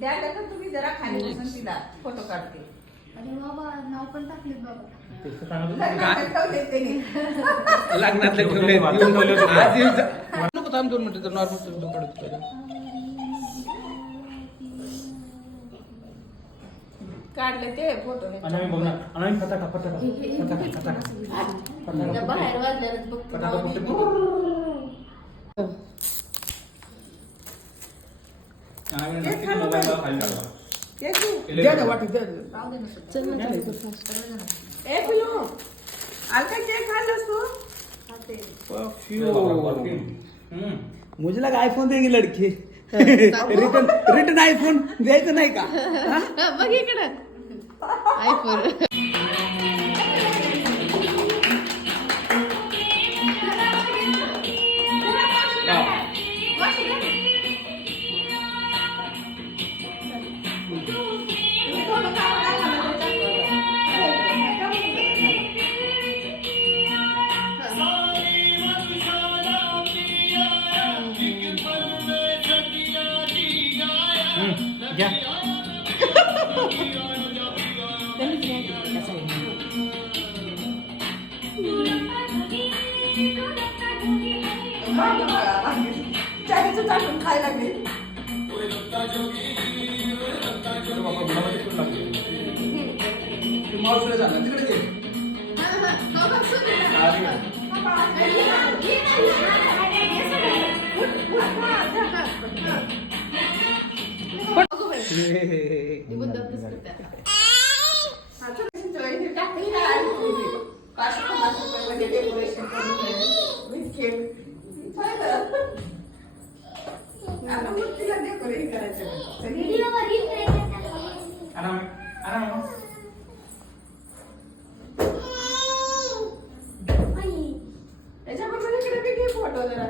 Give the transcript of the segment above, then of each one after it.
द्यायला तर तुम्ही जरा खाली बसून तिला फोटो काढते. अरे बाबा नाव पण टाकले बाबा. लग्नातले ठेवले नको थांब 2 मिनिटं नॉर्मल फोटो काढतो पहिला. काढले ते फोटो आणि बघ ना आणि फटाका फटाका बाहेर वाजल्यानंतर मुझे लगा आईफोन देंगे लड़के. रिटर्न आईफोन द्यायचं नाही का? बघ इकडं आयफोन. घ्या. टाकून खायला लागले. मावशीला जाणार तिकडे घे. त्याच्याबरोबर इकडे बी घे फोटो जरा.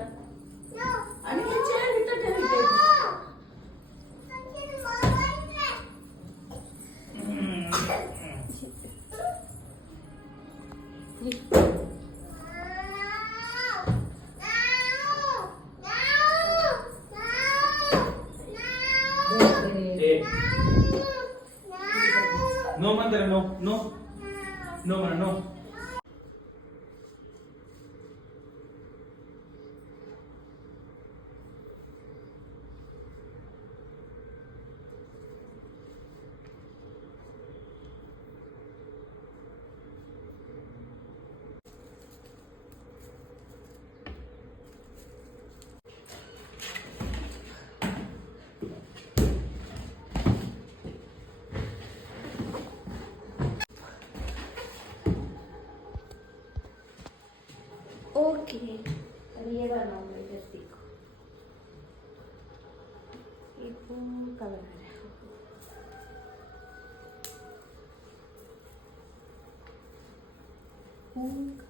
आणि हे चेअर इथं ठेव इथे. नो म्हणते नो नो नो म्हणा नो. ओके अब ये बनाऊंगा जैसे को ये फूल का बना रहा है. फूल का.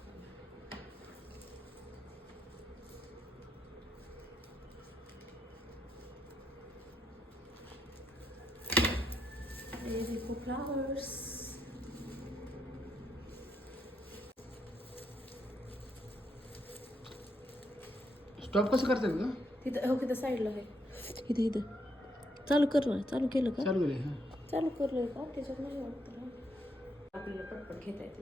ये देखो फ्लावर्स. स्टॉप कसं करतात का? तिथं हो तिथं साईडला आहे. इथं इथं चालू कर ना. चालू केलं का? चालू केले. चालू करलोय का त्याच्यात नाही वाटतं ना. आपल्याला पटपट घेता येते.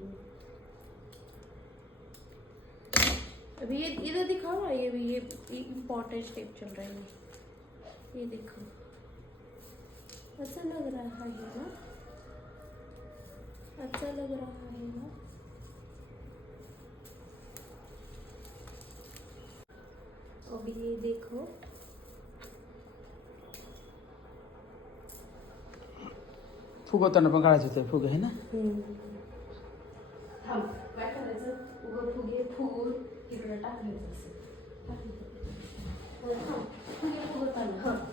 अभी ये इधर दिखाओ ना. ये इम्पोर्टेंट स्टेप चल रहा है. ये देखो अच्छा लग रहा है ना. अच्छा लग रहा है ना. अभी ये देखो फुगवताना पण काढायचं होतं. फुगे आहे ना. थांब काय करायचं. उगं फुगे फुगून इकडे टाकले. फुगे फुगवताना